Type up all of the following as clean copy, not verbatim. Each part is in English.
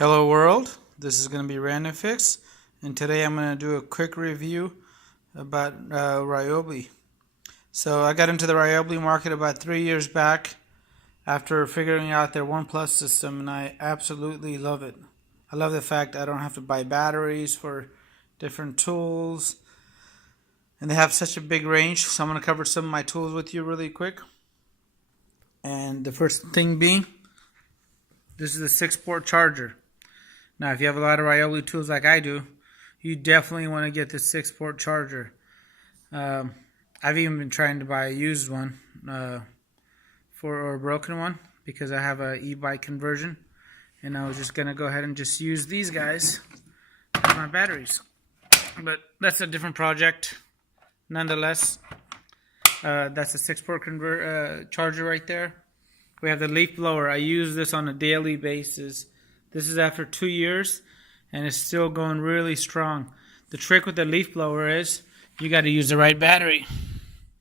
Hello world, this is going to be Random Fix, and today I'm going to do a quick review about Ryobi. So I got into the Ryobi market about 3 years back after figuring out their One Plus system, and I absolutely love it. I love the fact I don't have to buy batteries for different tools, and they have such a big range. So I'm going to cover some of my tools with you really quick. And the first thing being, this is a 6-port charger. Now, if you have a lot of Ryobi tools like I do, you definitely want to get this 6-port charger. I've even been trying to buy a used one or a broken one because I have an e-bike conversion, and I was just going to go ahead and just use these guys as my batteries. But that's a different project. Nonetheless, that's a 6-port charger right there. We have the leaf blower. I use this on a daily basis. This is after 2 years, and it's still going really strong. The trick with the leaf blower is you got to use the right battery.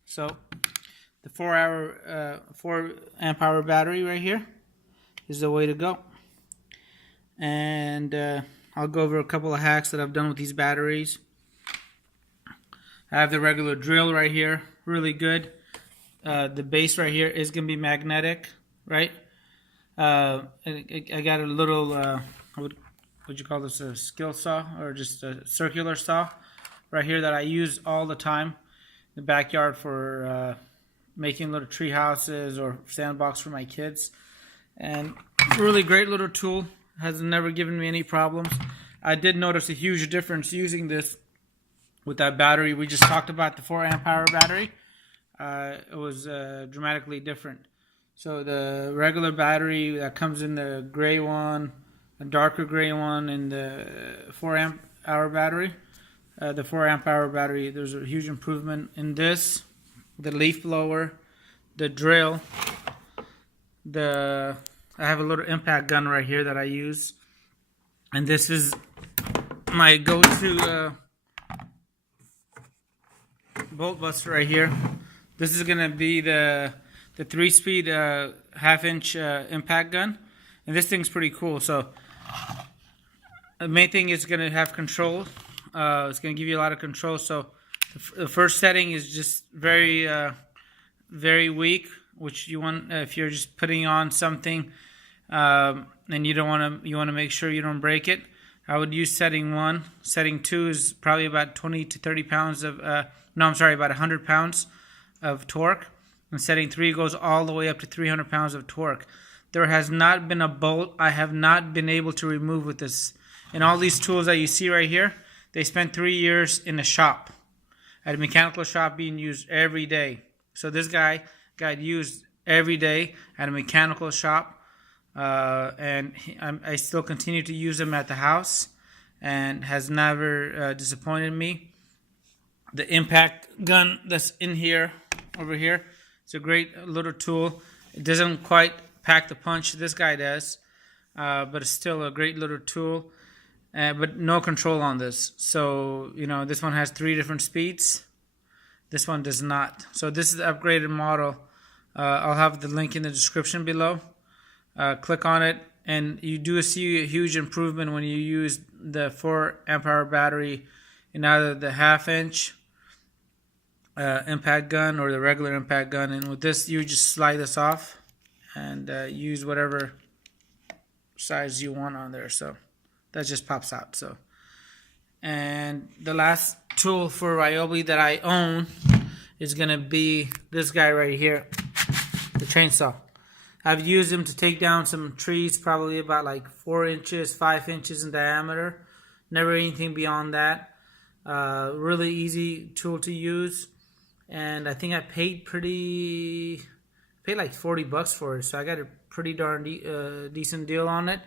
So the 4 amp hour battery right here is the way to go. And I'll go over a couple of hacks that I've done with these batteries. I have the regular drill right here, really good. The base right here is going to be magnetic, right? I got a little, what would you call this, a skill saw, or just a circular saw right here that I use all the time in the backyard for making little tree houses or sandbox for my kids. And really great little tool, has never given me any problems. I did notice a huge difference using this with that battery. We just talked about the 4 amp hour battery. It was dramatically different. So the regular battery that comes in the gray one, a darker gray one, and the 4 amp hour battery, there's a huge improvement in this. The leaf blower, the drill, I have a little impact gun right here that I use, and this is my go-to bolt buster right here. This is gonna be the 3-speed 1/2-inch impact gun, and this thing's pretty cool. So the main thing is going to have control. It's going to give you a lot of control. So the first setting is just very weak, which you want if you're just putting on something and you want to make sure you don't break it. I would use setting 1. Setting 2 is probably about 20 to 30 pounds of about 100 pounds of torque. And setting 3 goes all the way up to 300 pounds of torque. There has not been a bolt I have not been able to remove with this. And all these tools that you see right here, they spent 3 years in a shop, at a mechanical shop, being used every day. So this guy got used every day at a mechanical shop, and I still continue to use them at the house, and has never disappointed me. The impact gun that's in here, over here, it's a great little tool. It doesn't quite pack the punch this guy does, but it's still a great little tool. But no control on this. So, this one has 3 different speeds. This one does not. So this is the upgraded model. I'll have the link in the description below. Click on it, and you do see a huge improvement when you use the 4 amp hour battery in either the 1/2-inch impact gun or the regular impact gun. And with this, you just slide this off and use whatever size you want on there. So that just pops out. So, and the last tool for Ryobi that I own is gonna be this guy right here, the chainsaw. I've used him to take down some trees, probably about like 4 inches, 5 inches in diameter. Never anything beyond that. Really easy tool to use. And I think I paid like $40 for it, so I got a pretty darn decent deal on it.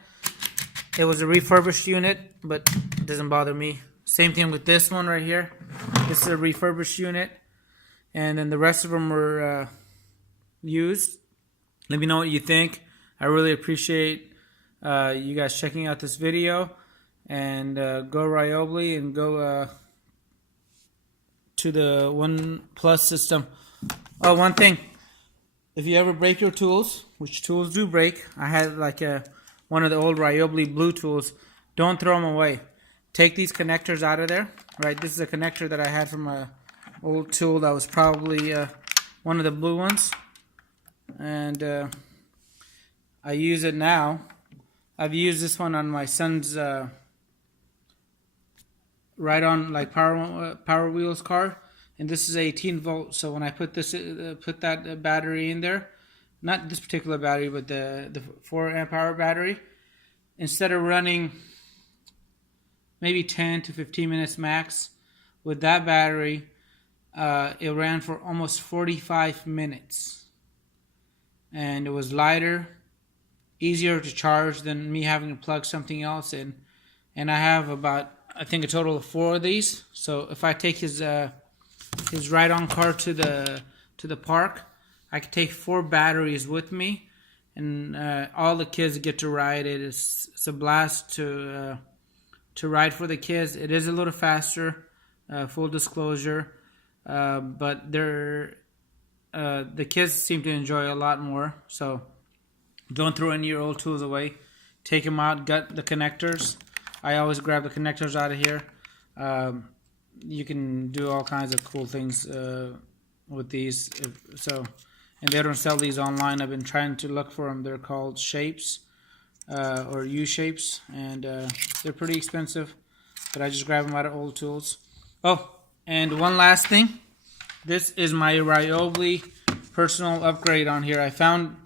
It was a refurbished unit, but it doesn't bother me. Same thing with this one right here. This is a refurbished unit, and then the rest of them were used. Let me know what you think. I really appreciate you guys checking out this video, and go Ryobi and go to the One Plus system. Oh, one thing, if you ever break your tools, which tools do break, I had like one of the old Ryobi blue tools, don't throw them away. Take these connectors out of there. Right, this is a connector that I had from a old tool that was probably one of the blue ones, and I use it now. I've used this one on my son's ride-on like power wheels car, and this is 18 volt. So when I put that battery in there, not this particular battery, but the 4 amp hour battery, instead of running maybe 10 to 15 minutes max, with that battery, it ran for almost 45 minutes, and it was lighter, easier to charge than me having to plug something else in. And I have about, I think, a total of 4 of these. So if I take his ride-on car to the park, I could take 4 batteries with me, and all the kids get to ride it. It's a blast to ride for the kids. It is a little faster, full disclosure, but the kids seem to enjoy it a lot more. So don't throw any of your old tools away. Take them out, gut the connectors. I always grab the connectors out of here. You can do all kinds of cool things with these. And they don't sell these online. I've been trying to look for them. They're called shapes or U-shapes, and they're pretty expensive, but I just grab them out of old tools. Oh, and one last thing. This is my Ryobi personal upgrade on here. I found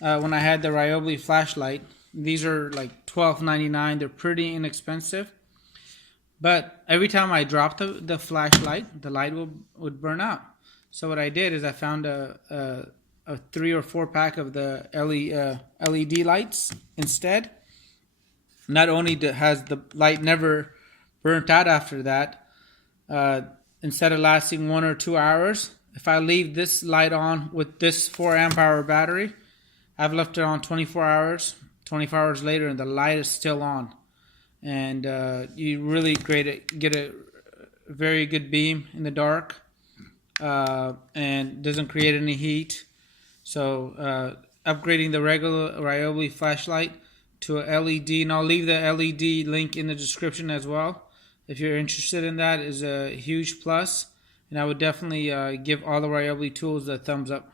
when I had the Ryobi flashlight. These are like $12.99. They're pretty inexpensive, but every time I dropped the flashlight, the light would burn out. So what I did is I found a 3 or 4 pack of the LED lights instead. Not only has the light never burnt out after that, instead of lasting 1 or 2 hours, if I leave this light on with this 4 amp hour battery, I've left it on 24 hours. 24 hours later, and the light is still on, and you really get a very good beam in the dark, and doesn't create any heat. So upgrading the regular Ryobi flashlight to a LED, and I'll leave the LED link in the description as well. If you're interested in that, is a huge plus, and I would definitely give all the Ryobi tools a thumbs up.